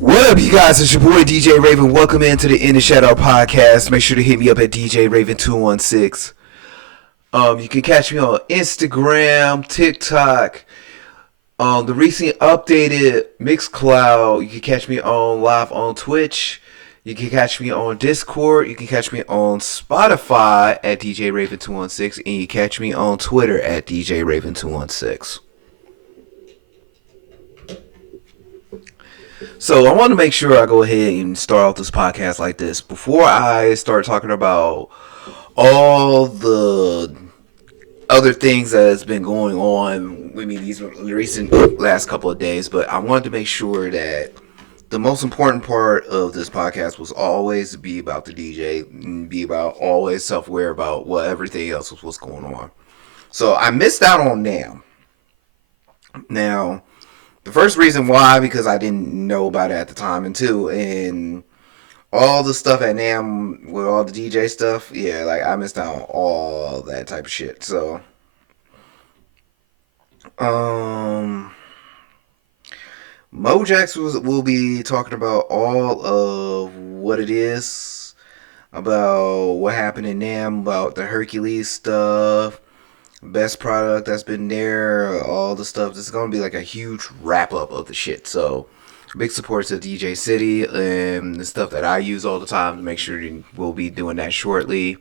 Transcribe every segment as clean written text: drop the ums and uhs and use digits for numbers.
What up, you guys? It's your boy DJ Raven. Welcome into the In the Shadow podcast. Make sure to hit me up at DJ Raven 216. You can catch me on Instagram, TikTok, the recent updated Mixcloud. You can catch me on live on Twitch. You can catch me on Discord. You can catch me on Spotify at DJ Raven 216, and you can catch me on Twitter at DJ Raven 216. So I want to make sure I go ahead and start off this podcast like this. Before I start talking about all the other things that has been going on with me these recent last couple of days, but I wanted to make sure that the most important part of this podcast was always to be about the DJ and be about always self-aware about what everything else was going on. So I missed out on NAMM. Now, the first reason why, because I didn't know about it at the time, and all the stuff at NAMM with all the DJ stuff, yeah, like I missed out on all that type of shit. So, Mojax will be talking about all of what it is, about what happened in NAMM, about the Hercules stuff, best product that's been there, all the stuff. This is gonna be like a huge wrap up of the shit. So big support to DJ City and the stuff that I use all the time to make sure we'll be doing that shortly.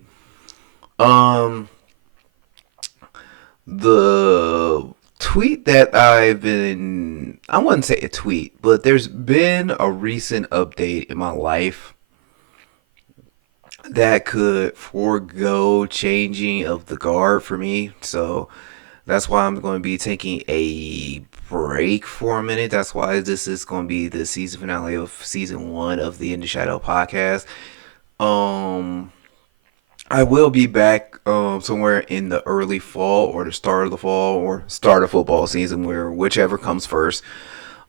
The tweet that I wouldn't say a tweet, but there's been a recent update in my life that could forego changing of the guard for me. So that's why I'm going to be taking a break for a minute. That's why this is going to be the season finale of season 1 of the In the Shadow podcast. I will be back somewhere in the early fall or the start of the fall or start of football season, whichever comes first.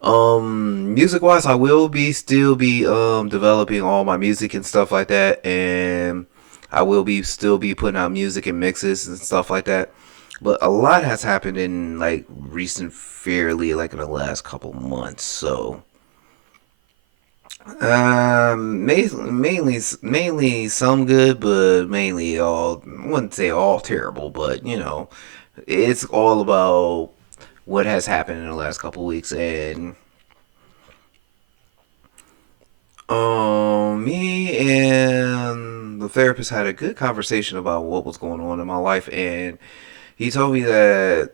Music wise, I will be still be developing all my music and stuff like that, and I will be still be putting out music and mixes and stuff like that. But a lot has happened in like recent, fairly like in the last couple months. So mainly some good, but mainly all, I wouldn't say all terrible, but it's all about what has happened in the last couple weeks. And me and the therapist had a good conversation about what was going on in my life, and he told me that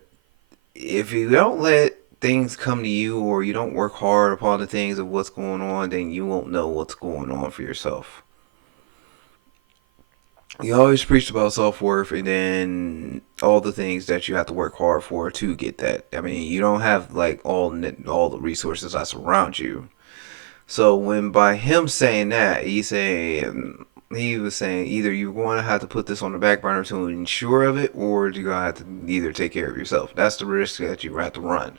if you don't let things come to you or you don't work hard upon the things of what's going on, then you won't know what's going on for yourself. You always preach about self worth and then all the things that you have to work hard for to get that. I mean, you don't have like all the resources that surround you. So when by him saying that, he was saying either you're going to have to put this on the back burner to ensure of it, or you're going to have to either take care of yourself. That's the risk that you have to run.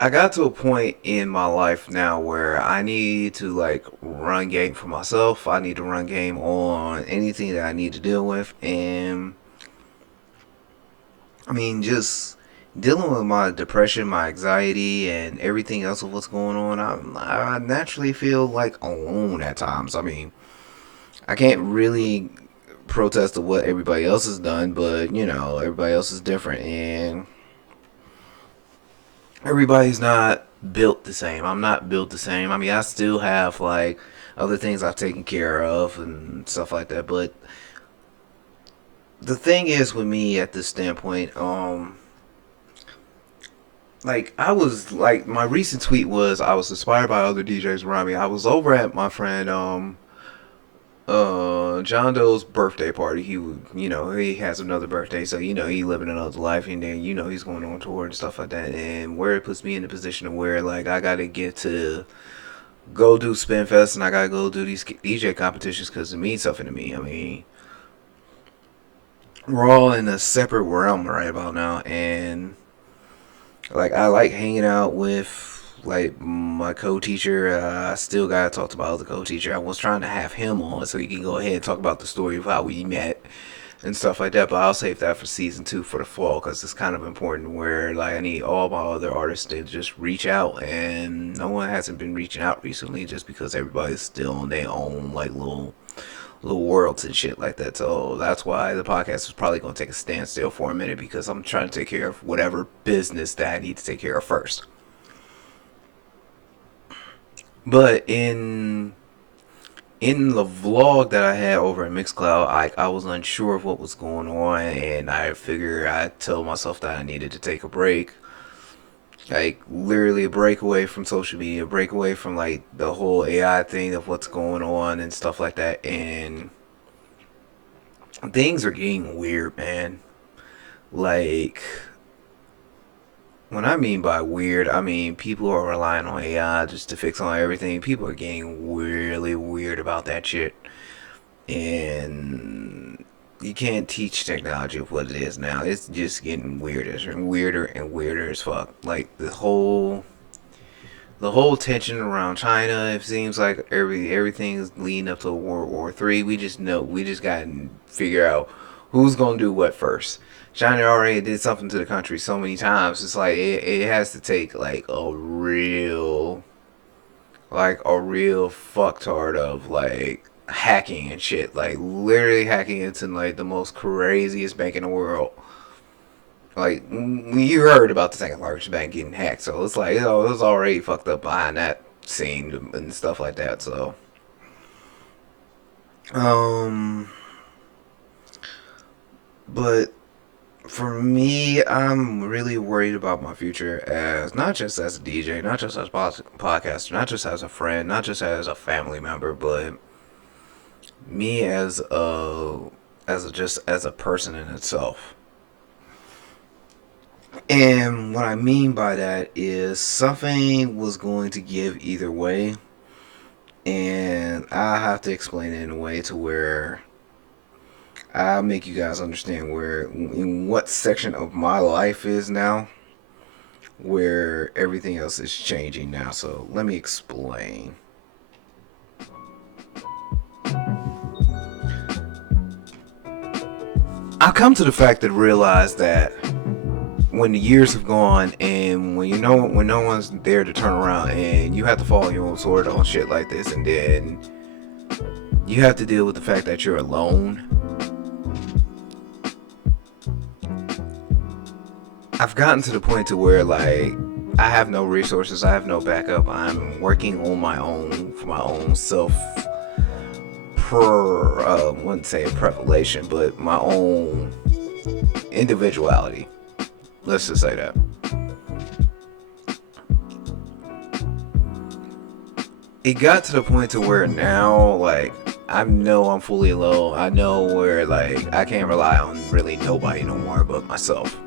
I got to a point in my life now where I need to like run game for myself. I need to run game on anything that I need to deal with, and I mean just dealing with my depression, my anxiety, and everything else of what's going on. I naturally feel like alone at times. I mean, I can't really protest of what everybody else has done, but you know everybody else is different, and everybody's not built the same. I'm not built the same. I mean, I still have like other things I've taken care of and stuff like that. But the thing is with me at this standpoint, like I was like my recent tweet was I was inspired by other DJs around me. I was over at my friend John Doe's birthday party. He has another birthday, so he living another life, and then he's going on tour and stuff like that. And where it puts me in the position of where like I gotta get to go do Spin Fest, and I gotta go do these DJ competitions because it means something to me. I mean, we're all in a separate realm right about now, and like I like hanging out with like my co-teacher. I still gotta talk to my other co-teacher. I was trying to have him on so he can go ahead and talk about the story of how we met and stuff like that. But I'll save that for season 2 for the fall because it's kind of important. Where like I need all my other artists to just reach out, and no one hasn't been reaching out recently just because everybody's still on their own like little worlds and shit like that. So that's why the podcast is probably going to take a standstill for a minute because I'm trying to take care of whatever business that I need to take care of first. But in the vlog that I had over at Mixcloud, I was unsure of what was going on, and I figured I told myself that I needed to take a break, like literally a break away from social media, a break away from like the whole AI thing of what's going on and stuff like that. And things are getting weird, man. Like when I mean by weird, I mean people are relying on AI just to fix on everything. People are getting really weird about that shit. And you can't teach technology of what it is now. It's just getting weirder and weirder and weirder as fuck. Like the whole tension around China. It seems like everything is leading up to World War III. We just got to figure out who's gonna do what first. China already did something to the country so many times. It's like it has to take like a real fucktard of like hacking and shit, like literally hacking into like the most craziest bank in the world. Like you heard about the second largest bank getting hacked, so it's like it was already fucked up behind that scene and stuff like that. So, um, but for me, I'm really worried about my future as not just as a DJ, not just as a podcaster, not just as a friend, not just as a family member, but me just as a person in itself. And what I mean by that is something was going to give either way, and I have to explain it in a way to where I'll make you guys understand where in what section of my life is now, where everything else is changing now. So let me explain. I've come to the fact that realize that when the years have gone and when no one's there to turn around and you have to follow your own sword on shit like this, and then you have to deal with the fact that you're alone. I've gotten to the point to where like I have no resources, I have no backup. I'm working on my own for my own self wouldn't say a prevalation, but my own individuality. Let's just say that. It got to the point to where now, like, I know I'm fully alone. I know where, like, I can't rely on really nobody no more but myself.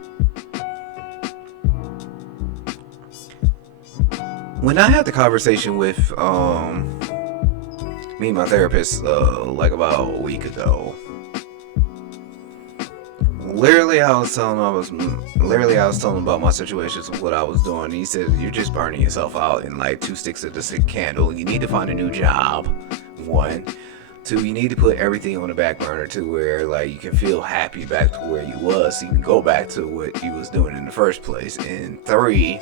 When I had the conversation with me and my therapist like about a week ago, literally I was telling him about my situations and what I was doing. And he said, "You're just burning yourself out in like two sticks of the candle. You need to find a new job. One, two, you need to put everything on the back burner to where like you can feel happy back to where you was, so you can go back to what you was doing in the first place. And three,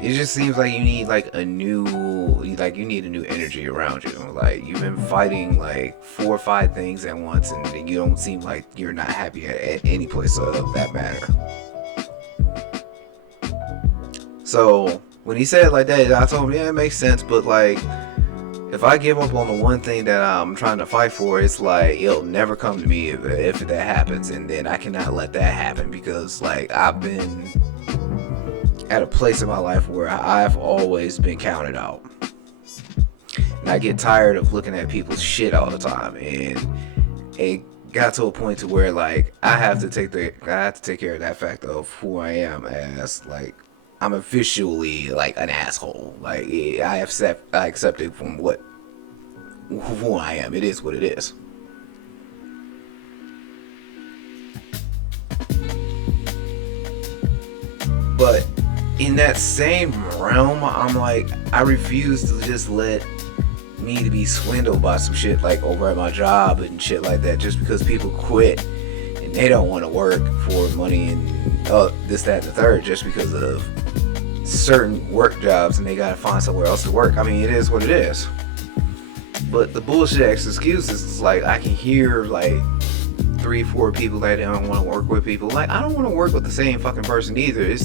it just seems like you need you need a new energy around you. Like you've been fighting like 4 or 5 things at once, and you don't seem like you're not happy at any place of that matter." So when he said it like that, I told him, yeah, it makes sense, but like if I give up on the one thing that I'm trying to fight for, it's like it'll never come to me if that happens, and then I cannot let that happen because like I've been at a place in my life where I've always been counted out. And I get tired of looking at people's shit all the time, and it got to a point to where like I have to take care of that fact of who I am as like I'm officially like an asshole. Like I accept it from who I am. It is what it is. But in that same realm, I'm like, I refuse to just let me to be swindled by some shit like over at my job and shit like that just because people quit and they don't want to work for money and this, that, and the third just because of certain work jobs and they gotta find somewhere else to work. I mean, it is what it is. But the bullshit excuses is like I can hear like 3-4 people that don't want to work with people. Like I don't want to work with the same fucking person either.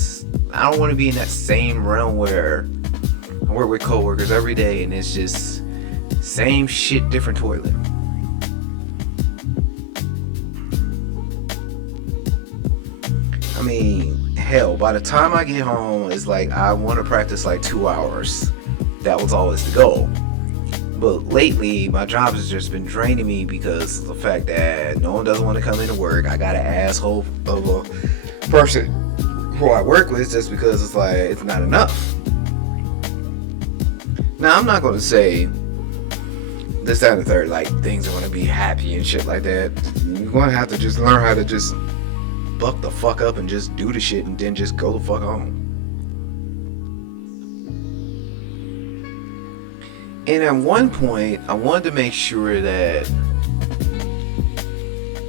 I don't want to be in that same realm where I work with coworkers every day and it's just same shit, different toilet. I mean, hell, by the time I get home, it's like I want to practice like 2 hours. That was always the goal. But lately, my job has just been draining me because of the fact that no one doesn't want to come into work. I got an asshole of a person who I work with just because it's like, it's not enough. Now, I'm not going to say this, that, and the third, like, things are going to be happy and shit like that. You're going to have to just learn how to just buck the fuck up and just do the shit and then just go the fuck home. And at one point, I wanted to make sure that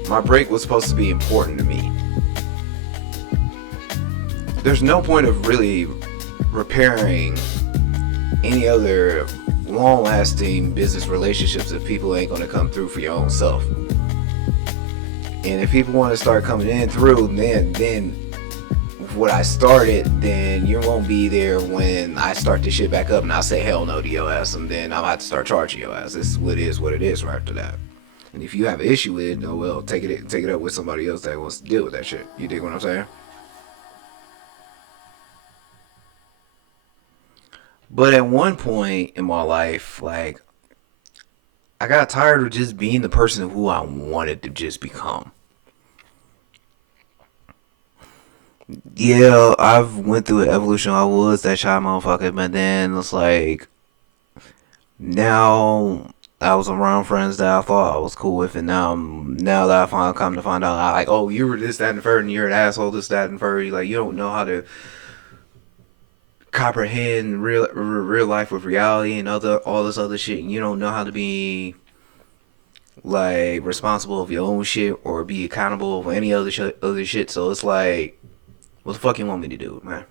my break was supposed to be important to me. There's no point of really repairing any other long-lasting business relationships if people ain't gonna come through for your own self. And if people want to start coming in through, then what I started, then you won't be there when I start this shit back up and I'll say hell no to your ass, and then I'll have to start charging your ass. This is what it is right after that. And if you have an issue with it, no, well, take it up with somebody else that wants to deal with that shit. You dig what I'm saying? But at one point in my life, like, I got tired of just being the person who I wanted to just become. Yeah, I've went through an evolution. I was that shy motherfucker, but then it's like now I was around friends that I thought I was cool with, and now that I come to find out, I like, oh, you were this, that, and the third, and you're an asshole, this, that, and the third. Like you don't know how to comprehend real life with reality and all this other shit. And you don't know how to be like responsible of your own shit or be accountable for any other shit. So it's like, what the fuck you want me to do, man?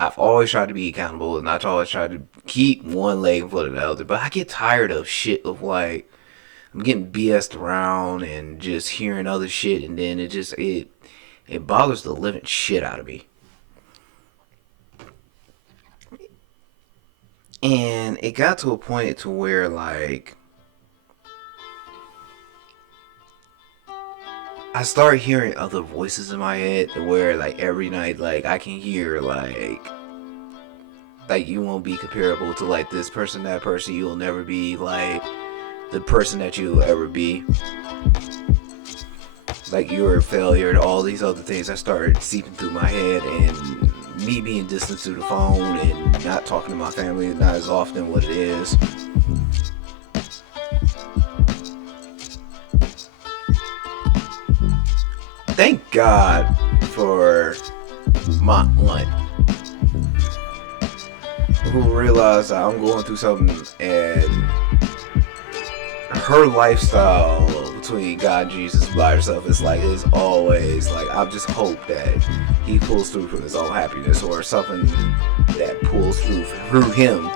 I've always tried to be accountable and I've always tried to keep one leg in front of the other. But I get tired of shit of like I'm getting BS'd around and just hearing other shit, and then it bothers the living shit out of me. And it got to a point to where like I start hearing other voices in my head where like every night like I can hear like you won't be comparable to like this person, that person. You'll never be like the person that you'll ever be. Like you're a failure to all these other things that started seeping through my head, and me being distant to the phone and not talking to my family not as often what it is. Thank God for my aunt who realized that I'm going through something, and her lifestyle between God and Jesus by herself is like is always like I just hope that he pulls through from his own happiness or something that pulls through him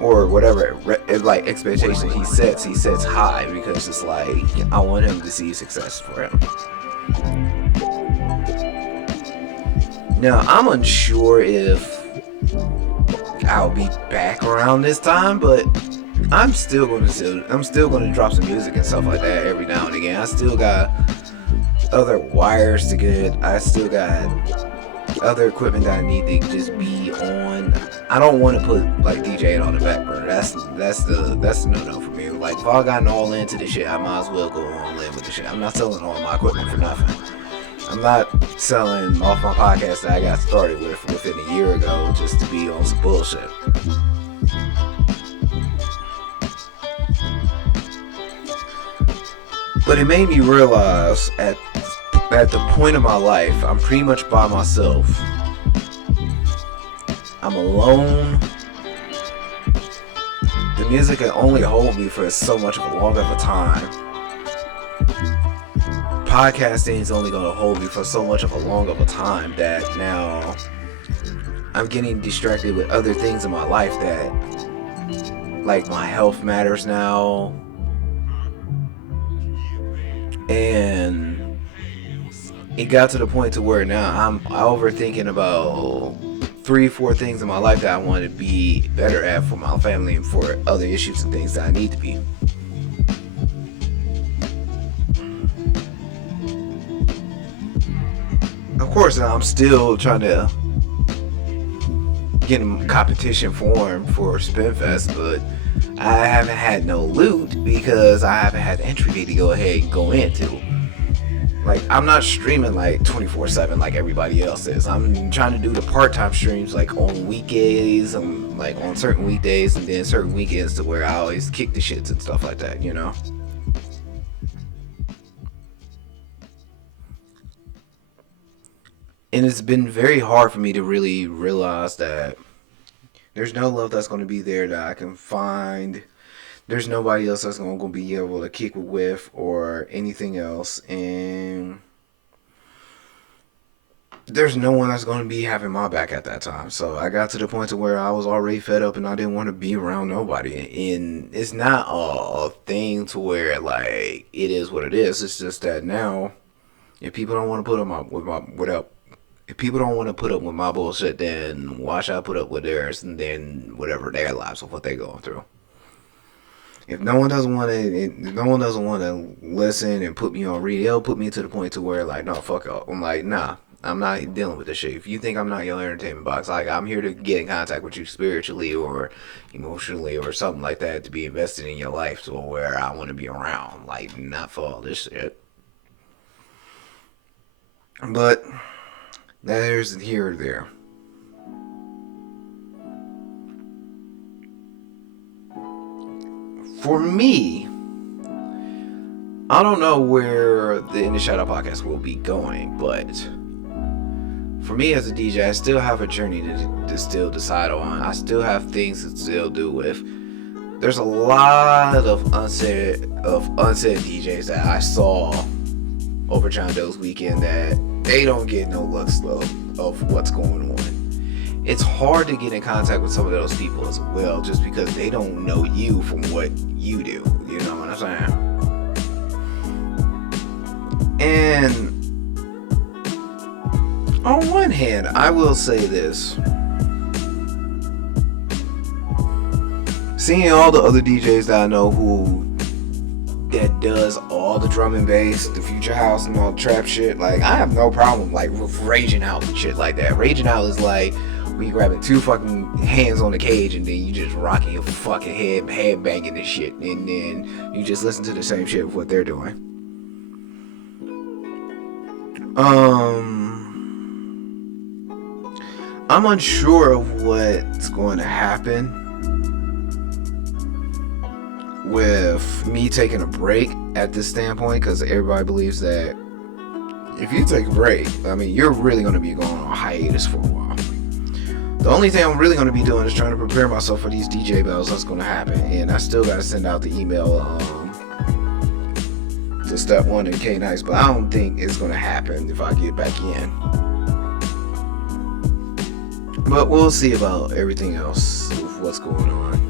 or whatever like expectations he sets high, because it's like I want him to see success for him. Now I'm unsure if I'll be back around this time, but I'm still gonna drop some music and stuff like that every now and again. I still got other wires to get. I still got other equipment that I need to just be on. I don't want to put like DJing on the back burner. That's the no for me. Like if I gotten all into this shit, I might as well go all in with the shit. I'm not selling all my equipment for nothing. I'm not selling off my podcast that I got started with within a year ago just to be on some bullshit. But it made me realize at the point of my life, I'm pretty much by myself. I'm alone. The music can only hold me for so much of a long of a time. Podcasting is only going to hold me for so much of a long of a time that now I'm getting distracted with other things in my life that, like, my health matters now. And it got to the point to where now I'm overthinking about 3-4 things in my life that I want to be better at for my family and for other issues and things that I need to be. Of course, I'm still trying to get in competition form for SpinFest, but I haven't had no loot because I haven't had the entry fee to go ahead and go into. Like, I'm not streaming like 24/7 like everybody else is. I'm trying to do the part-time streams like on weekdays, like on certain weekdays, and then certain weekends to where I always kick the shits and stuff like that, you know? And it's been very hard for me to really realize that there's no love that's going to be there that I can find. There's nobody else that's going to be able to kick it with or anything else. And there's no one that's going to be having my back at that time. So I got to the point to where I was already fed up and I didn't want to be around nobody. And it's not a thing to where like it is what it is. It's just that now if people don't want to put up if people don't want to put up with my bullshit, then why should I put up with theirs and then whatever their lives of what they're going through? If no one doesn't want to listen and put me on read, they'll put me to the point to where like, no, fuck off. I'm like, nah, I'm not dealing with this shit. If you think I'm not your entertainment box, like I'm here to get in contact with you spiritually or emotionally or something like that to be invested in your life to where I want to be around, like not for all this shit. But there's here or there. For me, I don't know where the In the Shadow podcast will be going, but for me as a DJ, I still have a journey to still decide on. I still have things to still do with. There's a lot of unsaid DJs that I saw over John Doe's weekend that they don't get no looks of what's going on. It's hard to get in contact with some of those people as well just because they don't know you from what you do. You know what I'm saying? And on one hand, I will say this. Seeing all the other DJs that I know who that does all the drum and bass, the future house and all the trap shit, like I have no problem like with Raging Out and shit like that. Raging Out is like we grabbing two fucking hands on the cage and then you just rocking your fucking head banging and shit, and then you just listen to the same shit of what they're doing. I'm unsure of what's going to happen with me taking a break at this standpoint, because everybody believes that if you take a break, I mean, you're really going to be going on hiatus for a while. The only thing I'm really going to be doing is trying to prepare myself for these DJ bells that's going to happen, and I still got to send out the email to Step 1 and K-Nice, but I don't think it's going to happen if I get back in. But we'll see about everything else with what's going on.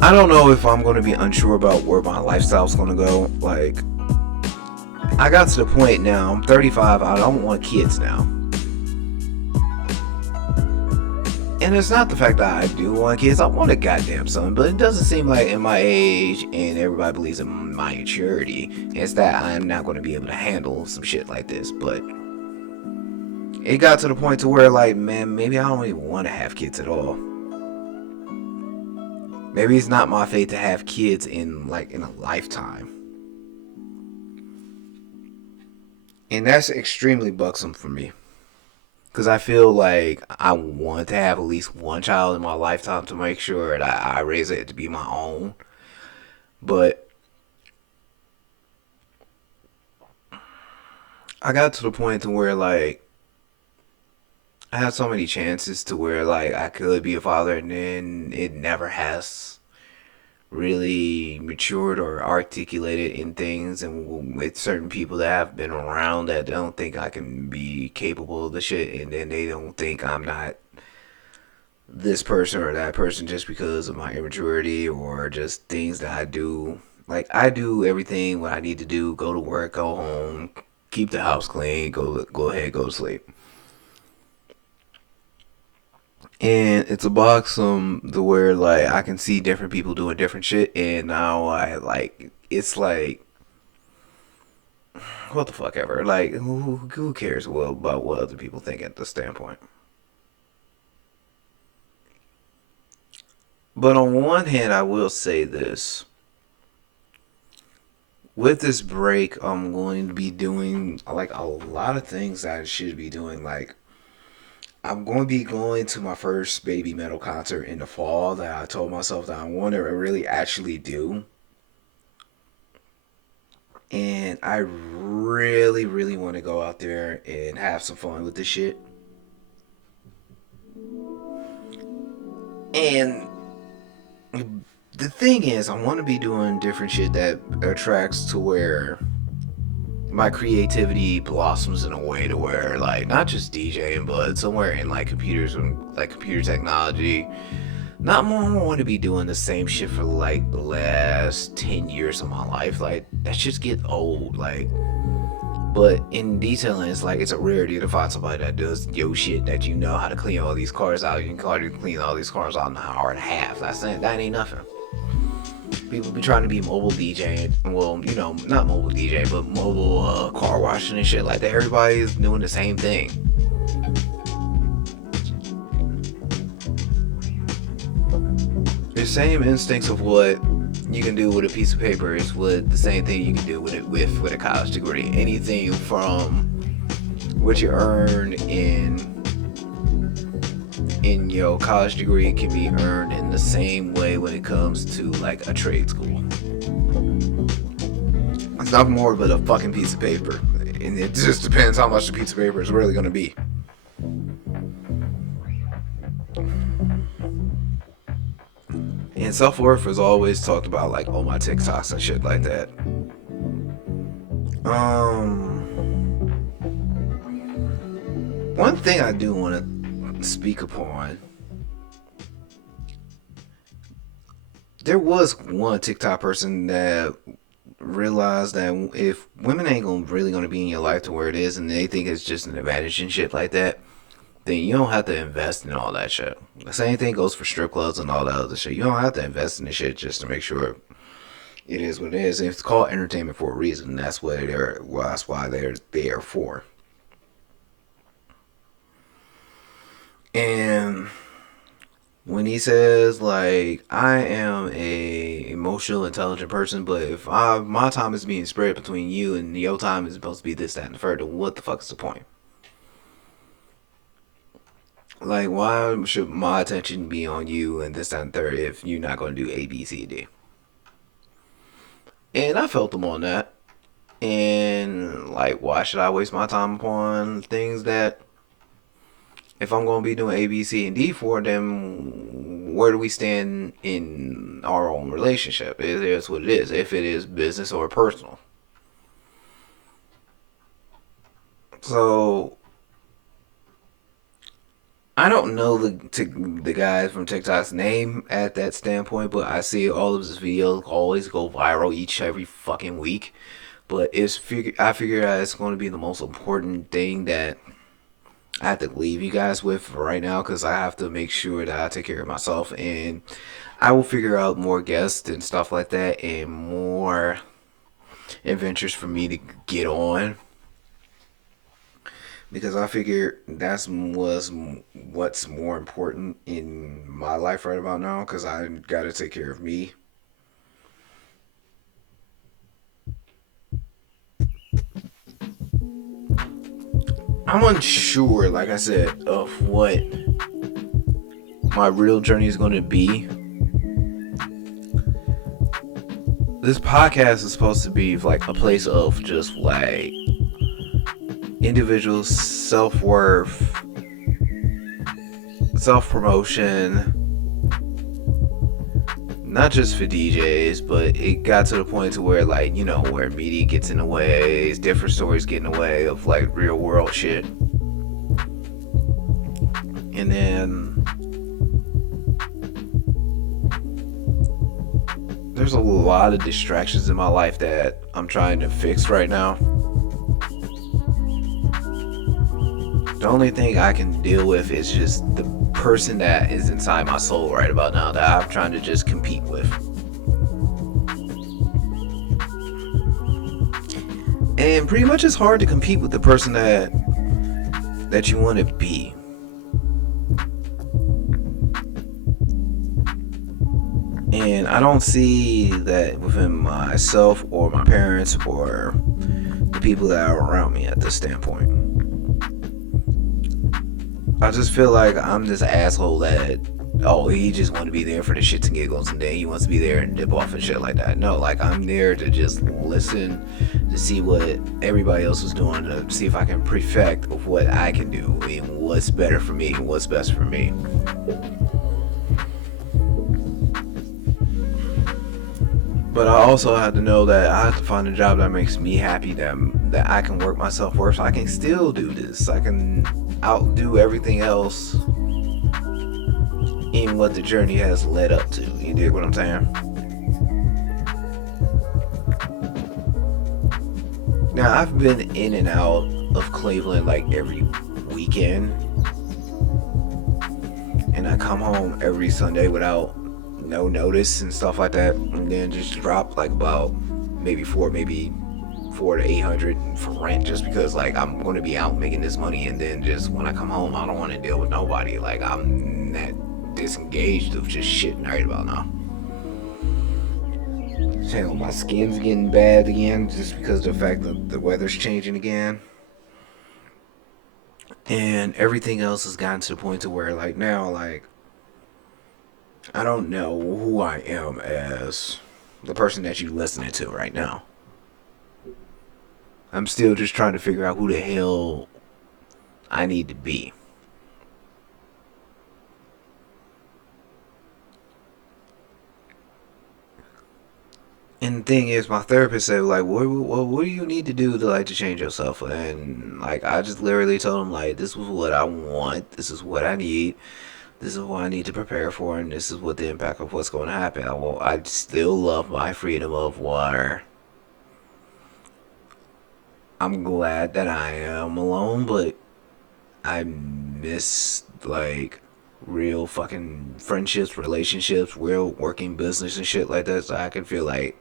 I don't know if I'm going to be unsure about where my lifestyle's going to go. Like, I got to the point now, I'm 35, I don't want kids now. And it's not the fact that I do want kids, I want a goddamn son, but it doesn't seem like in my age, and everybody believes in my maturity, it's that I'm not going to be able to handle some shit like this. But it got to the point to where, like, man, maybe I don't even want to have kids at all. Maybe it's not my fate to have kids in a lifetime. And that's extremely buxom for me. Because I feel like I want to have at least one child in my lifetime to make sure that I raise it to be my own. But I got to the point to where, like, I had so many chances to where, like, I could be a father, and then it never has really matured or articulated in things, and with certain people that have been around that don't think I can be capable of the shit, and then they don't think I'm not this person or that person just because of my immaturity or just things that I do. Like, I do everything what I need to do, go to work, go home, keep the house clean, go ahead, go to sleep. And it's a box the where like I can see different people doing different shit, and now it's like what the fuck ever. Like who cares about what other people think at this standpoint? But on one hand, I will say this: with this break, I'm going to be doing like a lot of things that I should be doing. Like, I'm going to be going to my first Baby Metal concert in the fall that I told myself that I want to really actually do. And I really, really want to go out there and have some fun with this shit. And the thing is, I want to be doing different shit that attracts to where my creativity blossoms in a way to where, like, not just DJing, but somewhere in like computers and like computer technology. Not more. I want to be doing the same shit for like the last 10 years of my life. Like, that just get old. Like, but in detailing, it's like it's a rarity to find somebody that does yo shit that you know how to clean all these cars out. You can clean all these cars out in an hour and a half. That ain't nothing. People be trying to be mobile DJing. Well, you know, not mobile DJ, but mobile car washing and shit like that. Everybody's doing the same thing. The same instincts of what you can do with a piece of paper is what the same thing you can do with it with a college degree. Anything from what you earn in your college degree can be earned in the same way when it comes to like a trade school. It's not more but a fucking piece of paper, and it just depends how much the piece of paper is really going to be. And self-worth is always talked about like on my TikToks and shit like that. One thing I do want to speak upon, there was one TikTok person that realized that if women ain't really gonna be in your life to where it is, and they think it's just an advantage and shit like that, then you don't have to invest in all that shit. The same thing goes for strip clubs and all that other shit. You don't have to invest in the shit just to make sure it is what it is. It's called entertainment for a reason. That's what they're. Well, that's why they're there for. And when he says like I am a emotional intelligent person, but if my time is being spread between you and your time is supposed to be this, that, and the third, then what the fuck is the point? Like, why should my attention be on you and this, that, and third if you're not going to do A, B, C, D? And I felt them on that. And, like, why should I waste my time upon things that, if I'm going to be doing A, B, C, and D for, then where do we stand in our own relationship? It is what it is, if it is business or personal. So, I don't know the guy from TikTok's name at that standpoint, but I see all of his videos always go viral each every fucking week. But I figure out it's going to be the most important thing that I have to leave you guys with right now because I have to make sure that I take care of myself and I will figure out more guests and stuff like that and more adventures for me to get on because I figure that's what's more important in my life right about now because I got to take care of me. I'm unsure, like I said, of what my real journey is going to be. This podcast is supposed to be like a place of just like individual self worth, self promotion, not just for DJs, but it got to the point to where like where media gets in the way, different stories get in the way of like real world shit, and then there's a lot of distractions in my life that I'm trying to fix right now. The only thing I can deal with is just the person that is inside my soul right about now that I'm trying to just compete with. And pretty much it's hard to compete with the person that you want to be. And I don't see that within myself or my parents or the people that are around me at this standpoint. I just feel like I'm this asshole that, oh, he just want to be there for the shits and giggles and then he wants to be there and dip off and shit like that. No, like I'm there to just listen, to see what everybody else is doing, to see if I can perfect of what I can do and what's better for me and what's best for me. But I also have to know that I have to find a job that makes me happy, that I can work myself worth. So I can still do this. I can outdo everything else in what the journey has led up to. You dig what I'm saying? Now I've been in and out of Cleveland like every weekend, and I come home every Sunday without no notice and stuff like that, and then just drop like about maybe four to 800 for rent, just because like I'm going to be out making this money, and then just when I come home, I don't want to deal with nobody. Like I'm that disengaged of just shit right about now. Hell, my skin's getting bad again just because of the fact that the weather's changing again. And everything else has gotten to the point to where like now like I don't know who I am as the person that you're listening to right now. I'm still just trying to figure out who the hell I need to be. And the thing is, my therapist said, like, what do you need to do to like to change yourself? And like, I just literally told him, like, this was what I want, this is what I need, this is what I need to prepare for, and this is what the impact of what's going to happen. I still love my freedom of water. I'm glad that I am alone, but I'm miss like real fucking friendships, relationships, real working business and shit like that. So I can feel like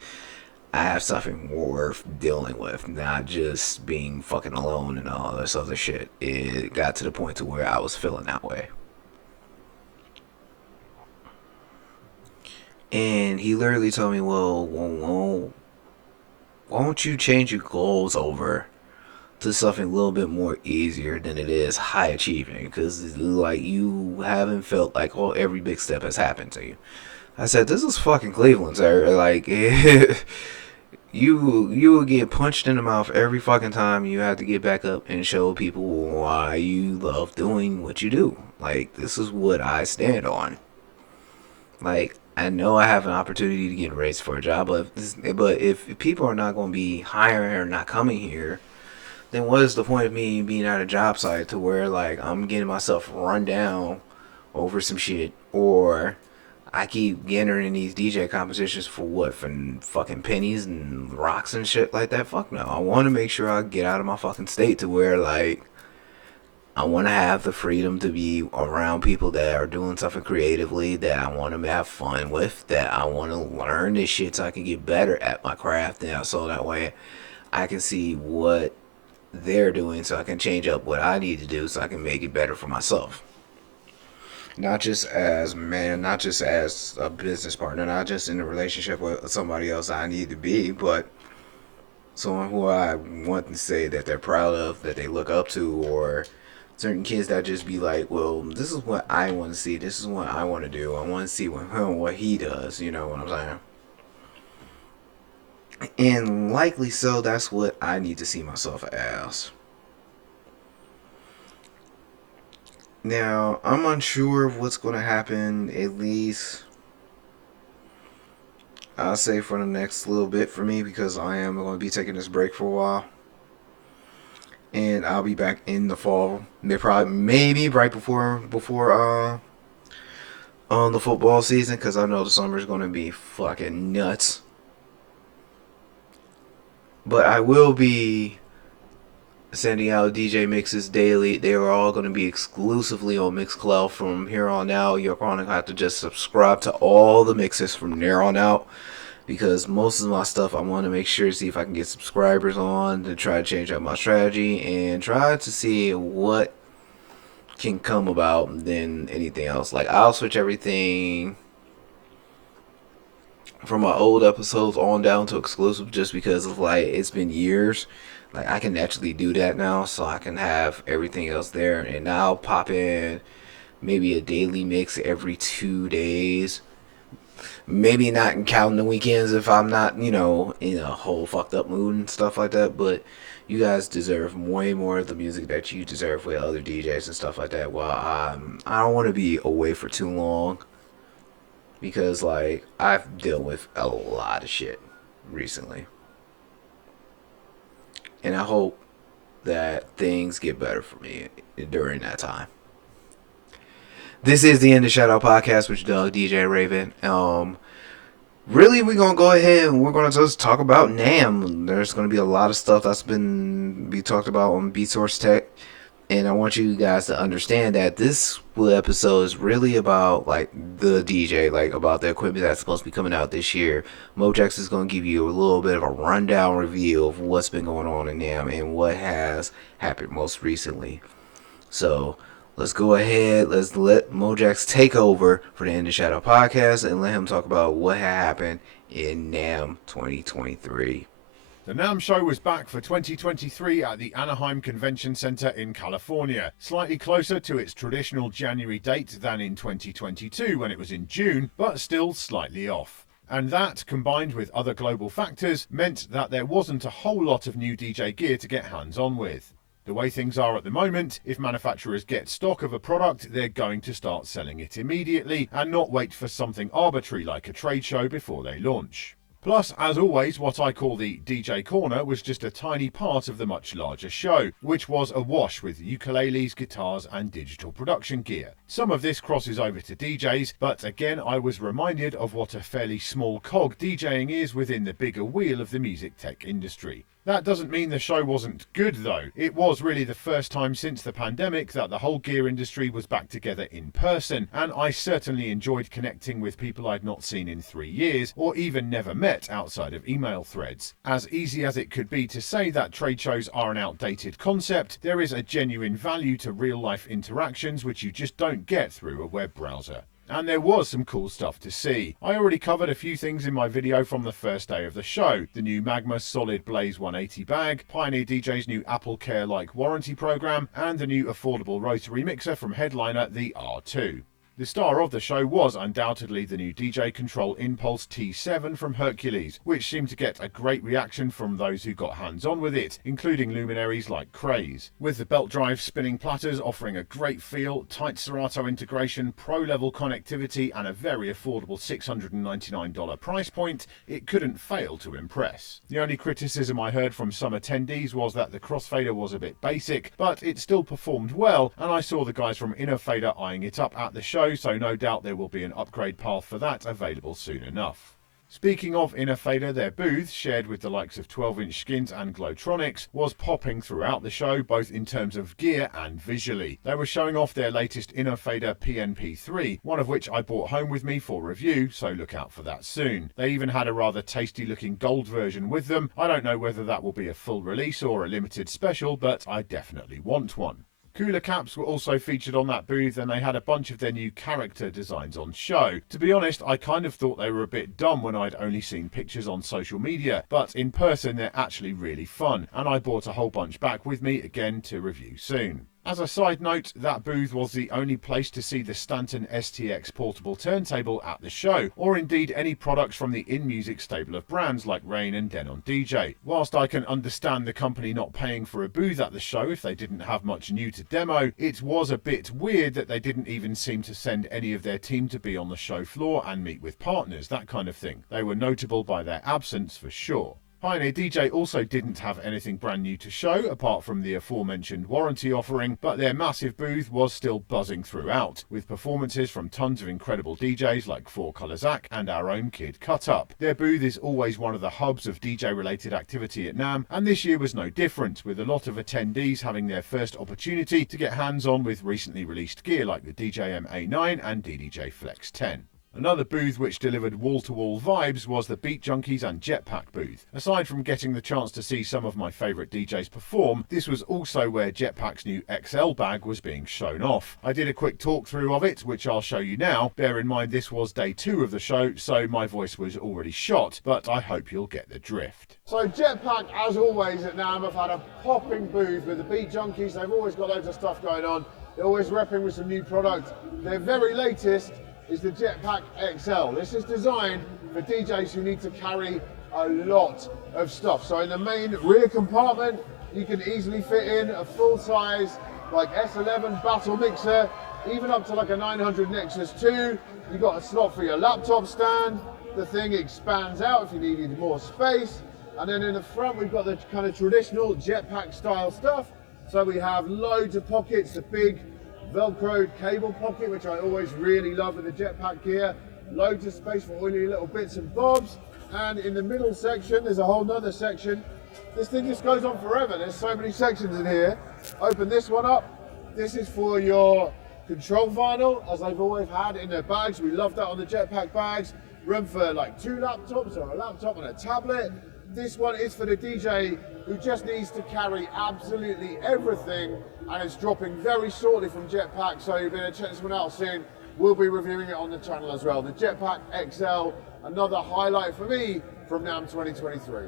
I have something worth dealing with, not just being fucking alone and all this other shit. It got to the point to where I was feeling that way. And he literally told me, well, won't you change your goals over to something a little bit more easier than it is high achieving? Because, like, you haven't felt like, oh, every big step has happened to you. I said, this is fucking Cleveland, sir. Like, you will get punched in the mouth every fucking time you have to get back up and show people why you love doing what you do. Like, this is what I stand on. Like, I know I have an opportunity to get raised for a job, but if people are not going to be hiring or not coming here, then what is the point of me being at a job site to where like I'm getting myself run down over some shit, or I keep entering in these DJ competitions for what? For fucking pennies and rocks and shit like that? Fuck no. I want to make sure I get out of my fucking state to where like I want to have the freedom to be around people that are doing something creatively that I want to have fun with, that I want to learn this shit so I can get better at my craft. And so that way I can see what they're doing so I can change up what I need to do so I can make it better for myself. Not just as man, not just as a business partner, not just in a relationship with somebody else I need to be, but someone who I want to say that they're proud of, that they look up to, or certain kids that just be like, well, this is what I want to see, this is what I want to do, I want to see what he does, you know what I'm saying? And likely so, that's what I need to see myself as. Now, I'm unsure of what's going to happen, at least I'll say for the next little bit for me, because I am going to be taking this break for a while. And I'll be back in the fall. Maybe right before on the football season, because I know the summer is going to be fucking nuts. But I will be sending out DJ mixes daily. They are all going to be exclusively on Mixcloud from here on out. You're going to have to just subscribe to all the mixes from there on out, because most of my stuff I want to make sure to see if I can get subscribers on to try to change up my strategy and try to see what can come about than anything else. Like, I'll switch everything from my old episodes on down to exclusive just because of like it's been years. Like, I can actually do that now, so I can have everything else there, and I'll pop in maybe a daily mix every 2 days. Maybe not counting the weekends if I'm not, in a whole fucked up mood and stuff like that. But you guys deserve way more of the music that you deserve with other DJs and stuff like that. Well, I don't want to be away for too long, because like I've dealt with a lot of shit recently, and I hope that things get better for me during that time. This is the In the Shadow podcast with Doug DJ Raven. Really, we're gonna go ahead and we're gonna just talk about NAMM. There's gonna be a lot of stuff that's been be talked about on BeatSource Tech, and I want you guys to understand that this episode is really about like the DJ, like about the equipment that's supposed to be coming out this year. Mojax is gonna give you a little bit of a rundown review of what's been going on in NAMM and what has happened most recently. So let's go ahead. Let's let Mojax take over for the In the Shadow podcast and let him talk about what happened in NAMM 2023. The NAMM show was back for 2023 at the Anaheim Convention Center in California, slightly closer to its traditional January date than in 2022 when it was in June, but still slightly off. And that, combined with other global factors, meant that there wasn't a whole lot of new DJ gear to get hands on with. The way things are at the moment, if manufacturers get stock of a product, they're going to start selling it immediately and not wait for something arbitrary like a trade show before they launch. Plus, as always, what I call the DJ Corner was just a tiny part of the much larger show, which was awash with ukuleles, guitars and digital production gear. Some of this crosses over to DJs, but again I was reminded of what a fairly small cog DJing is within the bigger wheel of the music tech industry. That doesn't mean the show wasn't good though. It was really the first time since the pandemic that the whole gear industry was back together in person, and I certainly enjoyed connecting with people I'd not seen in 3 years, or even never met outside of email threads. As easy as it could be to say that trade shows are an outdated concept, there is a genuine value to real life interactions which you just don't get through a web browser. And there was some cool stuff to see. I already covered a few things in my video from the first day of the show. The new Magma Solid Blaze 180 bag, Pioneer DJ's new Apple Care-like warranty program, and the new affordable rotary mixer from Headliner, the R2. The star of the show was undoubtedly the new DJ Control Impulse T7 from Hercules, which seemed to get a great reaction from those who got hands-on with it, including luminaries like Craze. With the belt drive spinning platters offering a great feel, tight Serato integration, pro-level connectivity, and a very affordable $699 price point, it couldn't fail to impress. The only criticism I heard from some attendees was that the crossfader was a bit basic, but it still performed well, and I saw the guys from Innofader eyeing it up at the show, so no doubt there will be an upgrade path for that available soon enough. Speaking of Innofader, their booth, shared with the likes of 12-inch Skins and Glowtronics, was popping throughout the show, both in terms of gear and visually. They were showing off their latest Innofader PNP3, one of which I brought home with me for review, so look out for that soon. They even had a rather tasty looking gold version with them. I don't know whether that will be a full release or a limited special, but I definitely want one. Cooler caps were also featured on that booth, and they had a bunch of their new character designs on show. To be honest, I kind of thought they were a bit dumb when I'd only seen pictures on social media, but in person they're actually really fun, and I bought a whole bunch back with me again to review soon. As a side note, that booth was the only place to see the Stanton STX portable turntable at the show, or indeed any products from the InMusic stable of brands like Rane and Denon DJ. Whilst I can understand the company not paying for a booth at the show if they didn't have much new to demo, it was a bit weird that they didn't even seem to send any of their team to be on the show floor and meet with partners, that kind of thing. They were notable by their absence for sure. Pioneer DJ also didn't have anything brand new to show, apart from the aforementioned warranty offering, but their massive booth was still buzzing throughout, with performances from tons of incredible DJs like 4Color Zach and our own Kid Cutup. Their booth is always one of the hubs of DJ-related activity at NAMM, and this year was no different, with a lot of attendees having their first opportunity to get hands-on with recently released gear like the DJM A9 and DDJ Flex 10. Another booth which delivered wall-to-wall vibes was the Beat Junkies and Jetpack booth. Aside from getting the chance to see some of my favourite DJs perform, this was also where Jetpack's new XL bag was being shown off. I did a quick talk through of it, which I'll show you now. Bear in mind this was day 2 of the show, so my voice was already shot, but I hope you'll get the drift. So Jetpack, as always at NAMM, have had a popping booth with the Beat Junkies. They've always got loads of stuff going on. They're always repping with some new product. Their very latest is the Jetpack XL. This is designed for DJs who need to carry a lot of stuff. So in the main rear compartment, you can easily fit in a full-size like S11 battle mixer, even up to like a 900 Nexus 2. You've got a slot for your laptop stand. The thing expands out if you needed more space. And then in the front, we've got the kind of traditional Jetpack style stuff. So we have loads of pockets, the big Velcro cable pocket, which I always really love with the Jetpack gear. Loads of space for all your little bits and bobs. And in the middle section, there's a whole nother section. This thing just goes on forever. There's so many sections in here. Open this one up. This is for your control vinyl, as they've always had in their bags. We love that on the Jetpack bags. Room for like 2 laptops or a laptop and a tablet. This one is for the DJ who just needs to carry absolutely everything, and it's dropping very shortly from Jetpack, so you'll be able to check this one out soon. We'll be reviewing it on the channel as well. The Jetpack XL, another highlight for me from NAMM 2023.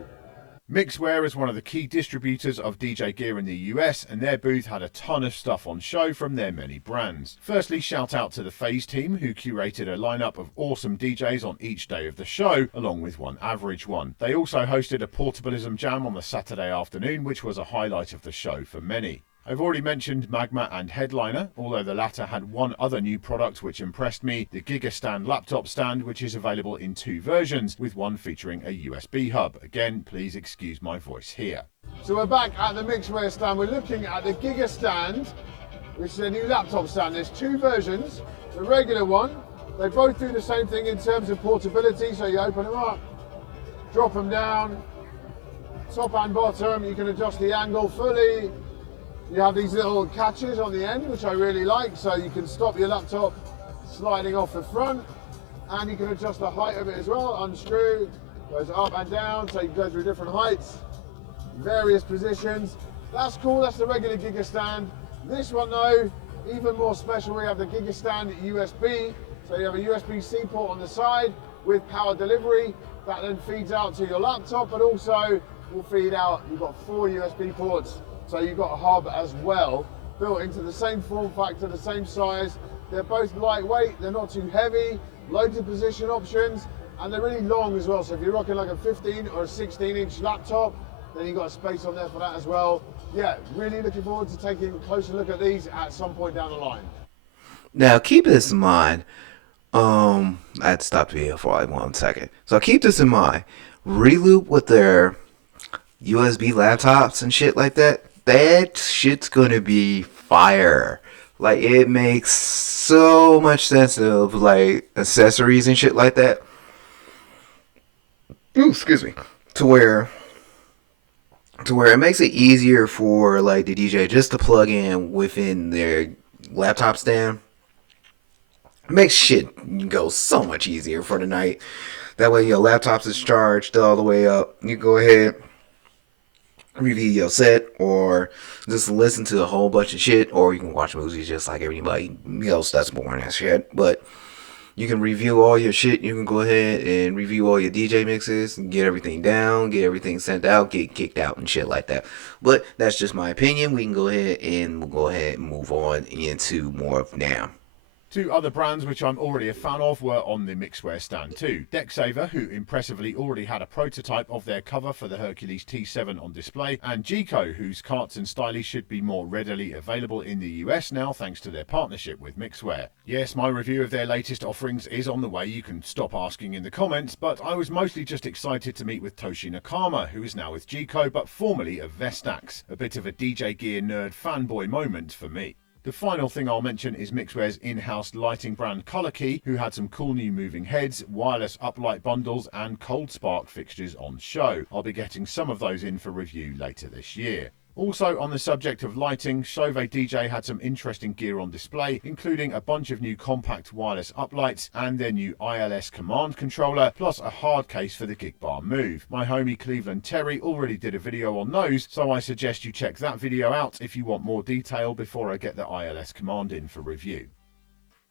Mixware is one of the key distributors of DJ gear in the US, and their booth had a ton of stuff on show from their many brands. Firstly, shout out to the FaZe team, who curated a lineup of awesome DJs on each day of the show, along with one average one. They also hosted a Portabilism jam on the Saturday afternoon, which was a highlight of the show for many. I've already mentioned Magma and Headliner, although the latter had one other new product which impressed me, the GigaStand laptop stand, which is available in 2 versions, with one featuring a USB hub. Again, please excuse my voice here. So we're back at the Mixware stand. We're looking at the GigaStand, which is a new laptop stand. There's 2 versions. The regular one, they both do the same thing in terms of portability, so you open them up, drop them down, top and bottom. You can adjust the angle fully. You have these little catches on the end, which I really like, so you can stop your laptop sliding off the front, and you can adjust the height of it as well. Unscrew, goes up and down, so you can go through different heights, various positions. That's cool, that's the regular Giga Stand. This one though, even more special, we have the Giga Stand USB. So you have a USB-C port on the side with power delivery that then feeds out to your laptop, but also will feed out, you've got 4 USB ports, so you've got a hub as well, built into the same form factor, the same size. They're both lightweight, they're not too heavy, loads of position options, and they're really long as well. So if you're rocking like a 15 or a 16-inch laptop, then you've got space on there for that as well. Yeah, really looking forward to taking a closer look at these at some point down the line. Now, keep this in mind. I had to stop the video for like 1 second. So keep this in mind. Reloop with their USB laptops and shit like that. That shit's gonna be fire. Like, it makes so much sense of like accessories and shit like that. Ooh, excuse me. To where it makes it easier for like the DJ just to plug in within their laptop stand. It makes shit go so much easier for the night. That way your laptop's is charged all the way up. You go ahead, review your set, or just listen to a whole bunch of shit, or you can watch movies just like everybody else that's boring as shit. But you can review all your shit. You can go ahead and review all your DJ mixes and get everything down, get everything sent out, get kicked out and shit like that. But that's just my opinion. We can go ahead and move on into more of now. 2 other brands which I'm already a fan of were on the Mixware stand too. Decksaver, who impressively already had a prototype of their cover for the Hercules T7 on display, and Geeko, whose carts and stylies should be more readily available in the US now thanks to their partnership with Mixware. Yes, my review of their latest offerings is on the way, you can stop asking in the comments, but I was mostly just excited to meet with Toshi Nakama, who is now with Geeko but formerly of Vestax. A bit of a DJ gear nerd fanboy moment for me. The final thing I'll mention is Mixware's in-house lighting brand Color Key, who had some cool new moving heads, wireless uplight bundles and cold spark fixtures on show. I'll be getting some of those in for review later this year. Also, on the subject of lighting, Chauvet DJ had some interesting gear on display, including a bunch of new compact wireless uplights and their new ILS command controller, plus a hard case for the Gig Bar Move. My homie Cleveland Terry already did a video on those, so I suggest you check that video out if you want more detail before I get the ILS command in for review.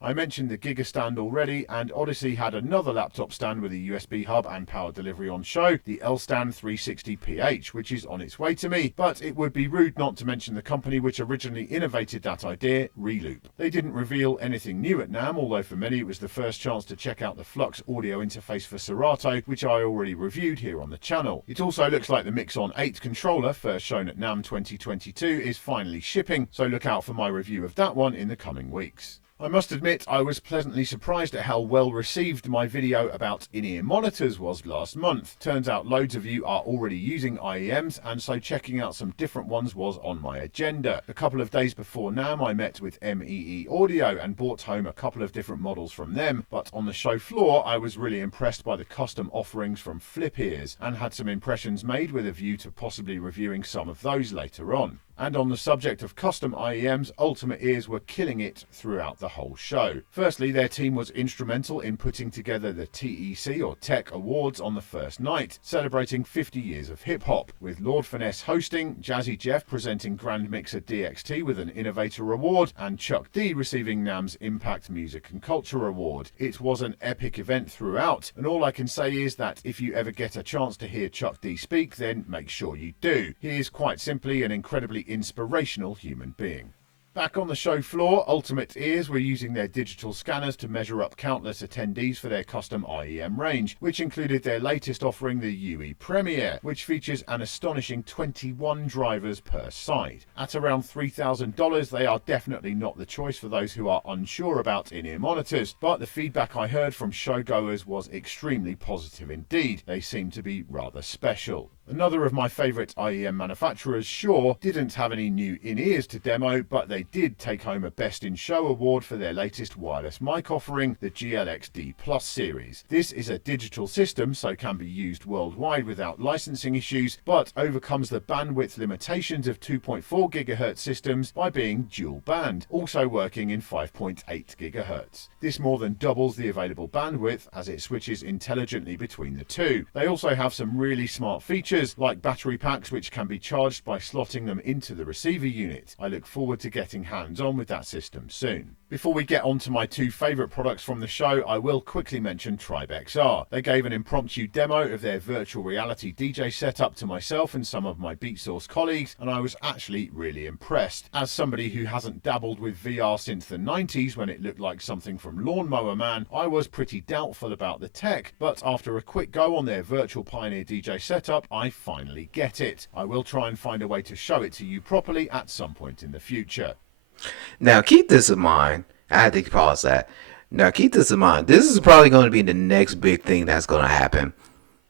I mentioned the Giga Stand already, and Odyssey had another laptop stand with a USB hub and power delivery on show, the L-Stand 360PH, which is on its way to me, but it would be rude not to mention the company which originally innovated that idea, Reloop. They didn't reveal anything new at NAMM, although for many it was the first chance to check out the Flux audio interface for Serato, which I already reviewed here on the channel. It also looks like the Mixon 8 controller, first shown at NAMM 2022, is finally shipping, so look out for my review of that one in the coming weeks. I must admit I was pleasantly surprised at how well received my video about in-ear monitors was last month. Turns out loads of you are already using IEMs, and so checking out some different ones was on my agenda. A couple of days before NAMM I met with MEE Audio and brought home a couple of different models from them, but on the show floor I was really impressed by the custom offerings from Flip Ears and had some impressions made with a view to possibly reviewing some of those later on. And on the subject of custom IEMs, Ultimate Ears were killing it throughout the whole show. Firstly, their team was instrumental in putting together the TEC or Tech Awards on the first night, celebrating 50 years of hip-hop, with Lord Finesse hosting, Jazzy Jeff presenting Grand Mixer DXT with an Innovator Award, and Chuck D receiving NAMM's Impact Music and Culture Award. It was an epic event throughout, and all I can say is that if you ever get a chance to hear Chuck D speak, then make sure you do. He is quite simply an incredibly inspirational human being. Back on the show floor, Ultimate Ears were using their digital scanners to measure up countless attendees for their custom IEM range, which included their latest offering, the UE Premier, which features an astonishing 21 drivers per side. At around $3,000, they are definitely not the choice for those who are unsure about in-ear monitors, but the feedback I heard from showgoers was extremely positive indeed. They seem to be rather special. Another of my favourite IEM manufacturers, Shure, didn't have any new in-ears to demo, but they did take home a Best in Show award for their latest wireless mic offering, the GLX-D Plus series. This is a digital system, so can be used worldwide without licensing issues, but overcomes the bandwidth limitations of 2.4 GHz systems by being dual band, also working in 5.8 GHz. This more than doubles the available bandwidth as it switches intelligently between the two. They also have some really smart features like battery packs which can be charged by slotting them into the receiver unit. I look forward to getting hands-on with that system soon. Before we get on to my two favourite products from the show, I will quickly mention Tribe XR. They gave an impromptu demo of their virtual reality DJ setup to myself and some of my BeatSource colleagues, and I was actually really impressed. As somebody who hasn't dabbled with VR since the 90s when it looked like something from Lawnmower Man, I was pretty doubtful about the tech, but after a quick go on their virtual Pioneer DJ setup, I finally get it. I will try and find a way to show it to you properly at some point in the future. Now, keep this in mind. I had to pause that. Now, keep this in mind. This is probably going to be the next big thing that's going to happen.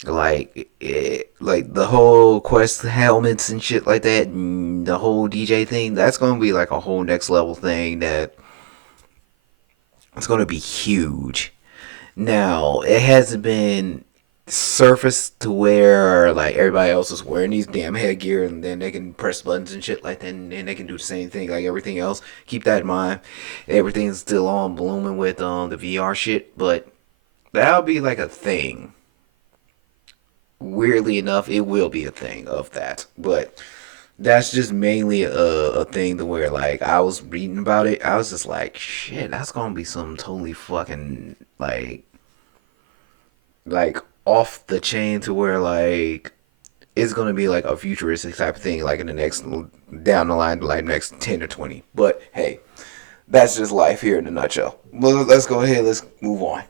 Like the whole Quest helmets and shit like that, and the whole DJ thing. That's going to be like a whole next level thing that it's going to be huge. Now, it hasn't been surfaced to where like everybody else is wearing these damn headgear, and then they can press buttons and shit like that, and they can do the same thing like everything else. Keep that in mind. Everything's still on blooming with the VR shit, but that'll be like a thing. Weirdly enough, it will be a thing of that, but that's just mainly a thing to where like I was reading about it, I was just like, shit, that's gonna be some totally fucking like off the chain, to where like it's gonna be like a futuristic type of thing, like in the next down the line, like next 10 or 20. But hey, that's just life here in a nutshell. Well, let's go ahead, let's move on.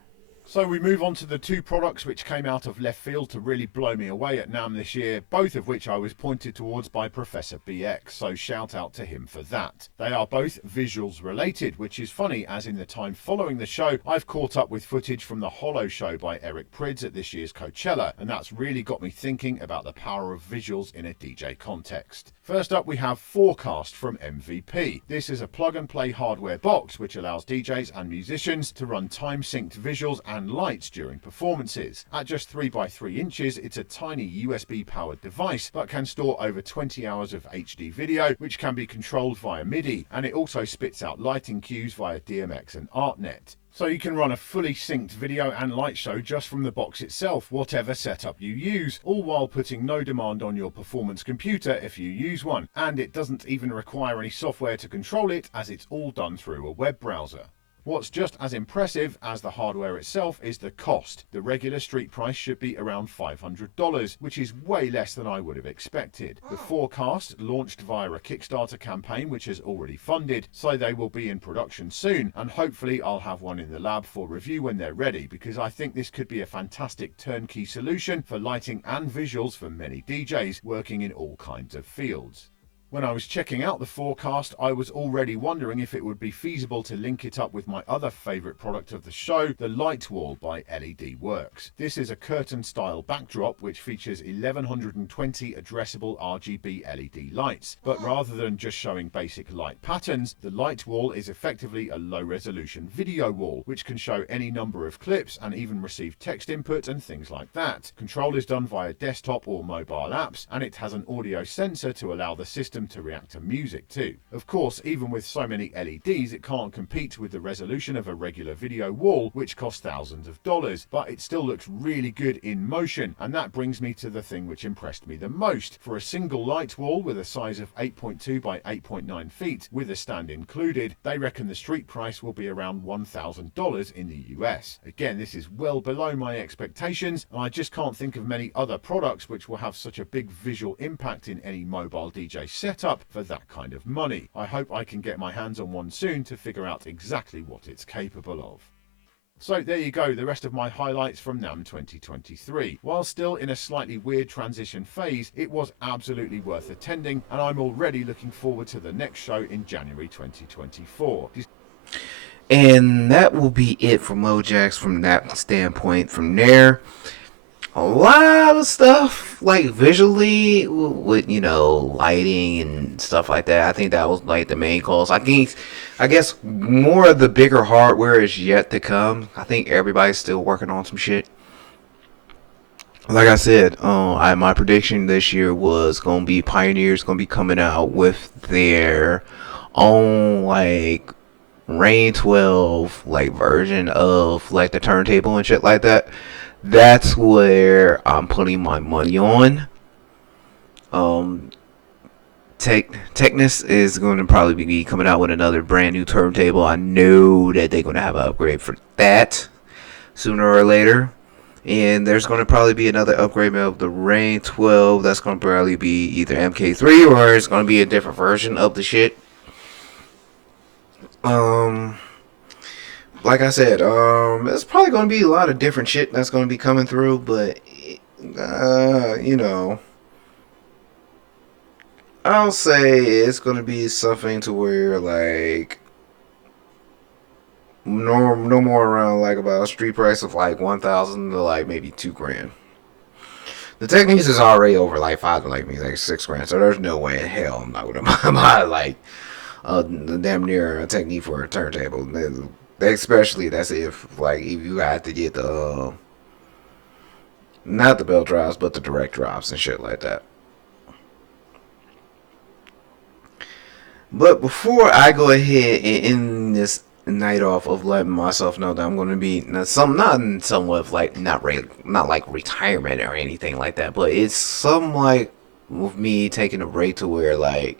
So we move on to the two products which came out of left field to really blow me away at NAMM this year, both of which I was pointed towards by Professor BX, so shout out to him for that. They are both visuals related, which is funny as in the time following the show, I've caught up with footage from the Hollow Show by Eric Prydz at this year's Coachella, and that's really got me thinking about the power of visuals in a DJ context. First up, we have Forecast from MVP. This is a plug-and-play hardware box which allows DJs and musicians to run time-synced visuals and lights during performances. At just 3x3 inches, it's a tiny USB-powered device, but can store over 20 hours of HD video, which can be controlled via MIDI, and it also spits out lighting cues via DMX and ArtNet. So you can run a fully synced video and light show just from the box itself, whatever setup you use, all while putting no demand on your performance computer if you use one. And it doesn't even require any software to control it, as it's all done through a web browser. What's just as impressive as the hardware itself is the cost. The regular street price should be around $500, which is way less than I would have expected. The Forecast launched via a Kickstarter campaign which has already funded, so they will be in production soon, and hopefully I'll have one in the lab for review when they're ready, because I think this could be a fantastic turnkey solution for lighting and visuals for many DJs working in all kinds of fields. When I was checking out the Forecast, I was already wondering if it would be feasible to link it up with my other favourite product of the show, the Light Wall by LED Works. This is a curtain-style backdrop which features 1120 addressable RGB LED lights, but rather than just showing basic light patterns, the Light Wall is effectively a low-resolution video wall, which can show any number of clips and even receive text input and things like that. Control is done via desktop or mobile apps, and it has an audio sensor to allow the system to react to music too. Of course, even with so many LEDs, it can't compete with the resolution of a regular video wall, which costs thousands of dollars, but it still looks really good in motion, and that brings me to the thing which impressed me the most. For a single light wall with a size of 8.2 by 8.9 feet, with a stand included, they reckon the street price will be around $1,000 in the US. Again, this is well below my expectations, and I just can't think of many other products which will have such a big visual impact in any mobile DJ setup for that kind of money. I hope I can get my hands on one soon to figure out exactly what it's capable of. So there you go, the rest of my highlights from NAMM 2023. While still in a slightly weird transition phase, it was absolutely worth attending, and I'm already looking forward to the next show in January 2024. And that will be it for Mojax from that standpoint. From there, a lot of stuff like visually with lighting and stuff like that. I think that was like the main cause. I guess more of the bigger hardware is yet to come. I think everybody's still working on some shit. Like I said, my prediction this year was gonna be Pioneer's gonna be coming out with their own like Rain 12 like version of like the turntable and shit like that. That's where I'm putting my money on. Um, Technis is going to probably be coming out with another brand new turntable. I know that they're going to have an upgrade for that sooner or later. And there's going to probably be another upgrade of the Rain 12. That's going to probably be either MK3 or it's going to be a different version of the shit. Like I said, it's probably going to be a lot of different shit that's going to be coming through, but, I'll say it's going to be something to where, like, no more around, like, about a street price of, like, 1,000 to, like, maybe 2 grand. The Technics is already over, like, 5 to, like 6 grand, so there's no way in hell I'm not going to buy, like, damn near a Technique for a turntable. Especially that's if you have to get the not the belt drives but the direct drives and shit like that. But before I go ahead and end this night off of letting myself know that I'm going to be not somewhat like not like retirement or anything like that, but it's some like with me taking a break to where like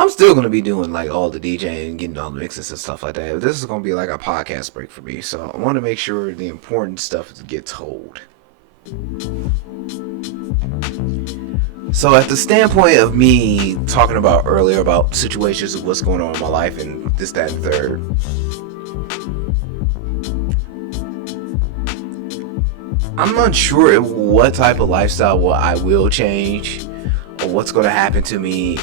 I'm still going to be doing like all the DJing and getting all the mixes and stuff like that. This is going to be like a podcast break for me. So I want to make sure the important stuff gets told. So at the standpoint of me talking about earlier about situations of what's going on in my life and this, that, and third. I'm unsure what type of lifestyle I will change or what's going to happen to me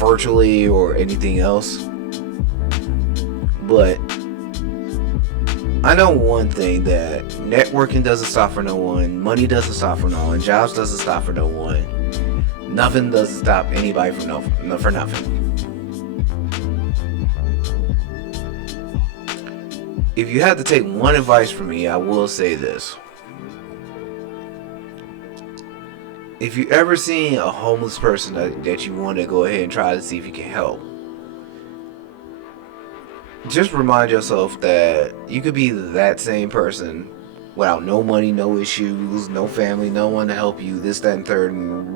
virtually or anything else, but I know one thing, that networking doesn't stop for no one, money doesn't stop for no one, jobs doesn't stop for no one, nothing doesn't stop anybody for nothing. If you had to take one advice from me, I will say this. If you ever seen a homeless person that you want to go ahead and try to see if you can help, just remind yourself that you could be that same person without no money, no issues, no family, no one to help you, this, that, and third, and the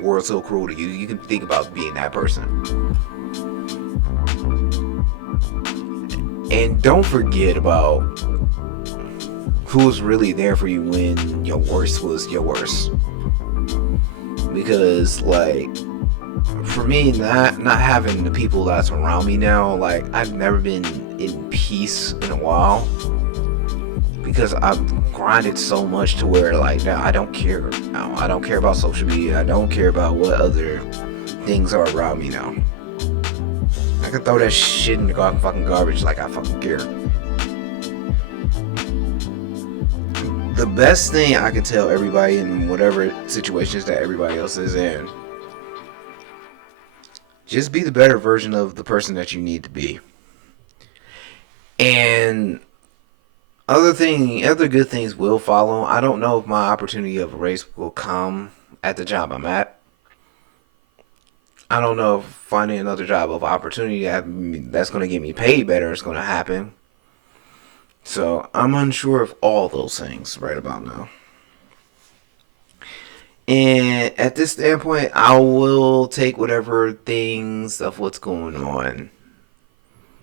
world's so cruel to you. You can think about being that person. And don't forget about who's really there for you when your worst was your worst. Because like for me, not having the people that's around me now, like I've never been in peace in a while, because I've grinded so much to where like now I don't care now. I don't care about social media. I don't care about what other things are around me now. I can throw that shit in the fucking garbage like I fucking care. The best thing I can tell everybody in whatever situations that everybody else is in, just be the better version of the person that you need to be. And other good things will follow. I don't know if my opportunity of a raise will come at the job I'm at. I don't know if finding another job of opportunity that's going to get me paid better is going to happen. So I'm unsure of all those things right about now. And at this standpoint, I will take whatever things of what's going on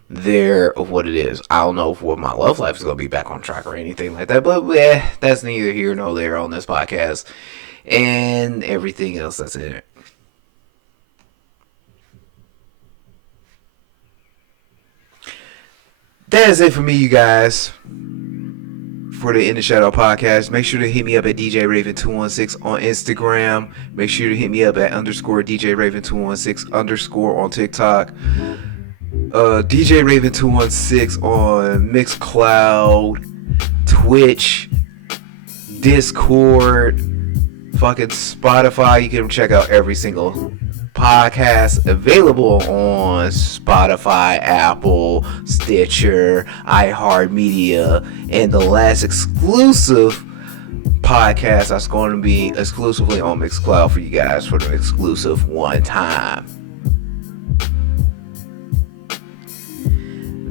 there of what it is. I don't know if what my love life is going to be back on track or anything like that. But that's neither here nor there on this podcast. And everything else that's in it. That is it for me, you guys, for the In the Shadow podcast. Make sure to hit me up at DJ Raven216 on Instagram. Make sure to hit me up at _DJ Raven216 _ on TikTok. DJ Raven216 on Mixcloud, Twitch, Discord, fucking Spotify. You can check out every single podcast available on Spotify, Apple, Stitcher, iHeartMedia, and the last exclusive podcast that's going to be exclusively on Mixcloud for you guys for the exclusive one time.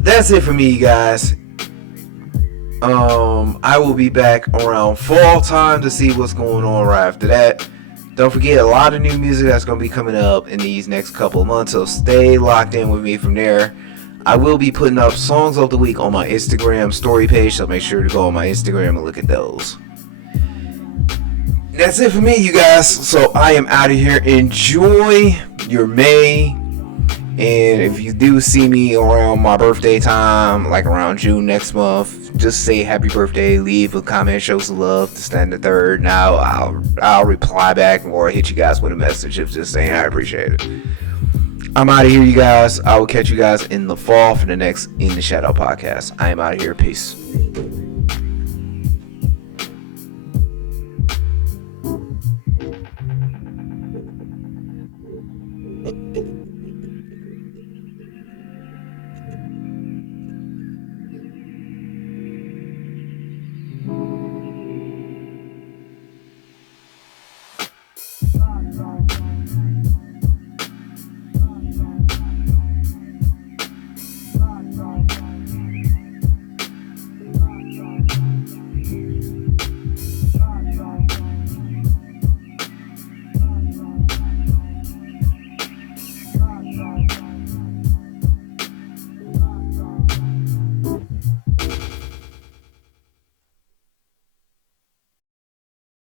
That's it for me, you guys. I will be back around fall time to see what's going on right after that. Don't forget, a lot of new music that's going to be coming up in these next couple of months, so stay locked in with me from there. I will be putting up songs of the week on my Instagram story page, so make sure to go on my Instagram and look at those. That's it for me, you guys. So I am out of here. Enjoy your May. And if you do see me around my birthday time, like around June next month, just say happy birthday, leave a comment, show some love to Stand the Third. Now I'll reply back or hit you guys with a message of just saying I appreciate it. I'm out of here, you guys. I will catch you guys in the fall for the next In the Shadow podcast. I am out of here. Peace.